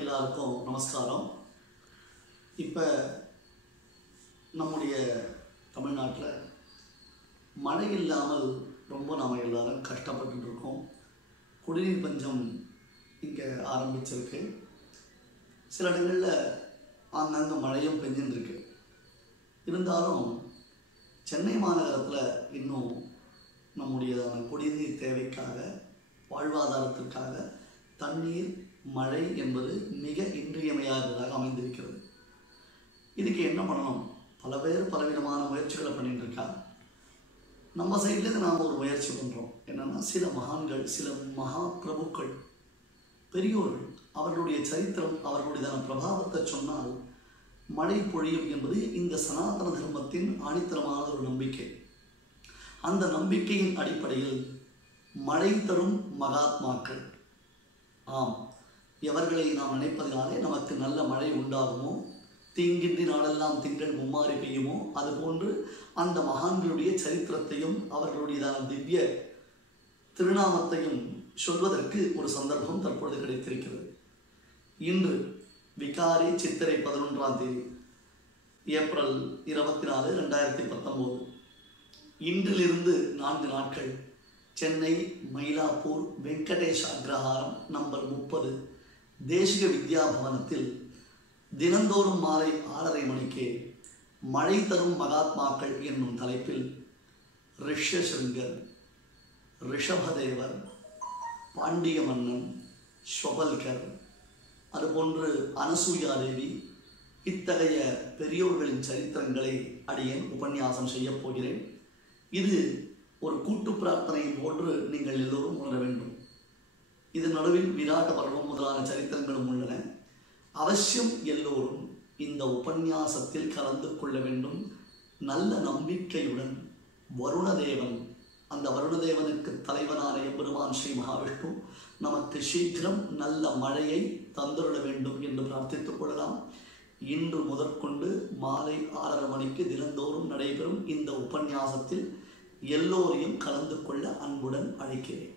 எல்லாருக்கும் நமஸ்காரம். இப்போ நம்முடைய தமிழ்நாட்டில் மழை இல்லாமல் ரொம்ப நாம் எல்லாரும் கஷ்டப்பட்டு இருக்கோம். குடிநீர் பஞ்சம் இங்கே ஆரம்பிச்சிருக்கு. சில இடங்களில் அங்கங்கே மழையும் பெஞ்சுருக்கு. இருந்தாலும் சென்னை மாநகரத்தில் இன்னும் நம்முடைய குடிநீர் தேவைக்காக, வாழ்வாதாரத்திற்காக தண்ணீர், மழை என்பது மிக இன்றியமையாததாக அமைந்திருக்கிறது. இதுக்கு என்ன பண்ணணும்? பல பேர் பலவிதமான முயற்சிகளை பண்ணிட்டு இருக்கா. நம்ம சைட்லேருந்து நாம் ஒரு முயற்சி பண்ணுறோம். என்னென்னா, சில மகான்கள், சில மகா பிரபுக்கள், பெரியோர்கள், அவர்களுடைய சரித்திரம், அவர்களுடைய பிரபாவத்தை சொன்னால் மழை பொழியும் என்பது இந்த சனாதன தர்மத்தின் ஆணித்தரமான ஒரு நம்பிக்கை. அந்த நம்பிக்கையின் அடிப்படையில் மழை தரும் மகாத்மாக்கள், ஆம், எவர்களை நாம் நினைப்பதினாலே நமக்கு நல்ல மழை உண்டாகுமோ, தீங்கின்றி நாளெல்லாம் திங்கள் மும்மாறி பெய்யுமோ, அதுபோன்று அந்த மகான்களுடைய சரித்திரத்தையும் அவர்களுடைய திவ்ய திருநாமத்தையும் சொல்வதற்கு ஒரு சந்தர்ப்பம் தற்பொழுது கிடைத்திருக்கிறது. இன்று விகாரி சித்திரை 11ஆம் தேதி, ஏப்ரல் 24, 2019. இன்றிலிருந்து 4 நாட்கள் சென்னை மயிலாப்பூர் வெங்கடேஷ் அக்ரஹாரம் நம்பர் 30 தேசிக வித்யா பவனத்தில் தினந்தோறும் மாலை 6:30 மணிக்கு மழை தரும் மகாத்மாக்கள் என்னும் தலைப்பில் ரிஷசிருங்கர், ரிஷபதேவர், பாண்டிய மன்னன், ஸ்வபல்கர், அதுபோன்று அனசூயாதேவி, இத்தகைய பெரியோர்களின் சரித்திரங்களை அடியேன் உபன்யாசம் செய்ய போகிறேன். இது ஒரு கூட்டு பிரார்த்தனை போன்று நீங்கள் எல்லோரும் உணர வேண்டும். இது நடுவில் விராட்ட பருவம் முதலான சரித்திரங்களும் உள்ளன. அவசியம் எல்லோரும் இந்த உபன்யாசத்தில் கலந்து கொள்ள வேண்டும். நல்ல நம்பிக்கையுடன் வருணதேவன், அந்த வருணதேவனுக்கு தலைவனான எம்பெருமான் ஸ்ரீ மகாவிஷ்ணு நமக்கு சீக்கிரம் நல்ல மழையை தந்துவிட வேண்டும் என்று பிரார்த்தித்துக் கொள்ளலாம். இன்று முதற்கொண்டு மாலை 6:30 மணிக்கு தினந்தோறும் நடைபெறும் இந்த உபன்யாசத்தில் எல்லோரையும் கலந்து கொள்ள அன்புடன் அழைக்கிறேன்.